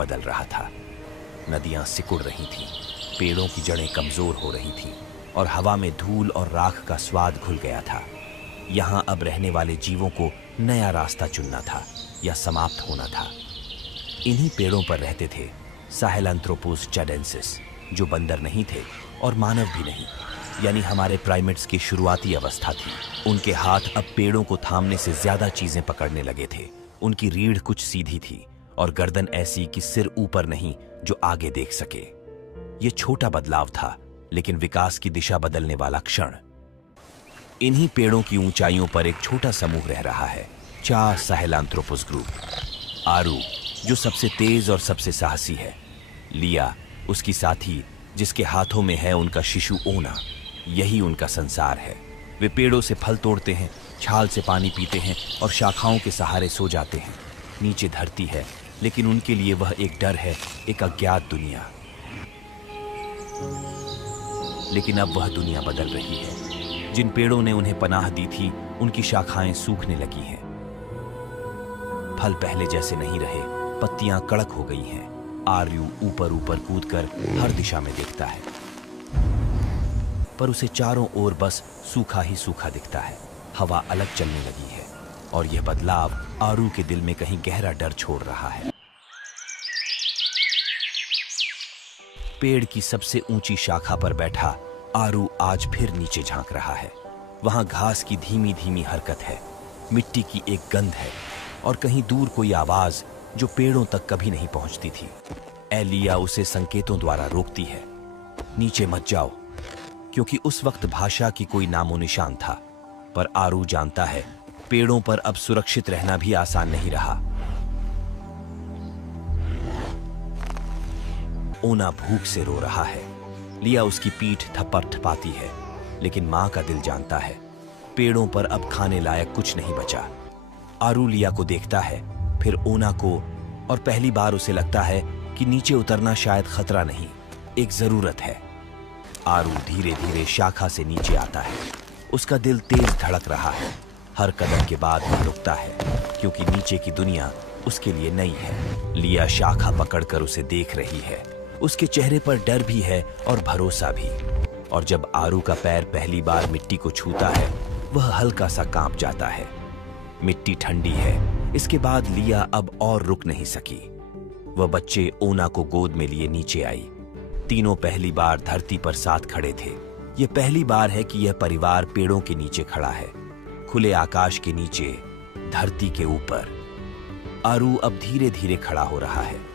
बदल रहा था। नदियां सिकुड़ रही थीं, पेड़ों की जड़ें कमजोर हो रही थीं और हवा में धूल और राख का स्वाद घुल गया था। यहाँ अब रहने वाले जीवों को नया रास्ता चुनना था या समाप्त होना था। इन्हीं पेड़ों पर रहते थे साहेलैंथ्रोपस चैडेंसिस, जो बंदर नहीं थे और मानव भी नहीं, यानी हमारे प्राइमेट्स की शुरुआती अवस्था थी। उनके हाथ अब पेड़ों को थामने से ज्यादा चीजें पकड़ने लगे थे। उनकी रीढ़ कुछ सीधी थी और गर्दन ऐसी कि सिर ऊपर नहीं जो आगे देख सके। ये छोटा बदलाव था, लेकिन विकास की दिशा बदलने वाला क्षण। इन्हीं पेड़ों की ऊंचाइयों पर एक छोटा समूह रह रहा है, चा साहेलैंथ्रोपस ग्रुप। आरू, जो सबसे तेज और सबसे साहसी है। लिया, उसकी साथी, जिसके हाथों में है उनका शिशु ओना। यही उनका संसार है। वे पेड़ों से फल तोड़ते हैं, छाल से पानी पीते हैं और शाखाओं के सहारे सो जाते हैं। नीचे धरती है, लेकिन उनके लिए वह एक डर है, एक अज्ञात दुनिया। लेकिन अब वह दुनिया बदल रही है। जिन पेड़ों ने उन्हें पनाह दी थी, उनकी शाखाएं सूखने लगी हैं। फल पहले जैसे नहीं रहे, पत्तियां कड़क हो गई हैं। आर्यू ऊपर ऊपर कूदकर हर दिशा में देखता है, पर उसे चारों ओर बस सूखा ही सूखा दिखता है। हवा अलग चलने लगी है और यह बदलाव आरू के दिल में कहीं गहरा डर छोड़ रहा है। पेड़ की सबसे ऊंची शाखा पर बैठा आरू आज फिर नीचे झांक रहा है। वहां घास की धीमी धीमी हरकत है, मिट्टी की एक गंध है और कहीं दूर कोई आवाज जो पेड़ों तक कभी नहीं पहुंचती थी। एलिया उसे संकेतों द्वारा रोकती है, नीचे मत जाओ, क्योंकि उस वक्त भाषा की कोई नामो निशान था। पर आरू जानता है, पेड़ों पर अब सुरक्षित रहना भी आसान नहीं रहा। ओना भूख से रो रहा है। लिया उसकी पीठ थपथपाती है, लेकिन मां का दिल जानता है, पेड़ों पर अब खाने लायक कुछ नहीं बचा। आरू लिया को देखता है, फिर ओना को, और पहली बार उसे लगता है कि नीचे उतरना शायद खतरा नहीं, एक जरूरत है। आरू धीरे धीरे शाखा से नीचे आता है। उसका दिल तेज धड़क रहा है। हर कदम के बाद वह रुकता है, क्योंकि नीचे की दुनिया उसके लिए नई है। लिया शाखा पकड़कर उसे देख रही है। उसके चेहरे पर डर भी है और भरोसा भी। और जब आरू का पैर पहली बार मिट्टी को छूता है, वह हल्का सा कांप जाता है। मिट्टी ठंडी है। इसके बाद लिया अब और रुक नहीं सकी। वह बच्चे ओना को गोद में लिए नीचे आई। तीनों पहली बार धरती पर साथ खड़े थे। यह पहली बार है कि यह परिवार पेड़ों के नीचे खड़ा है, खुले आकाश के नीचे, धरती के ऊपर। आरू अब धीरे धीरे खड़ा हो रहा है।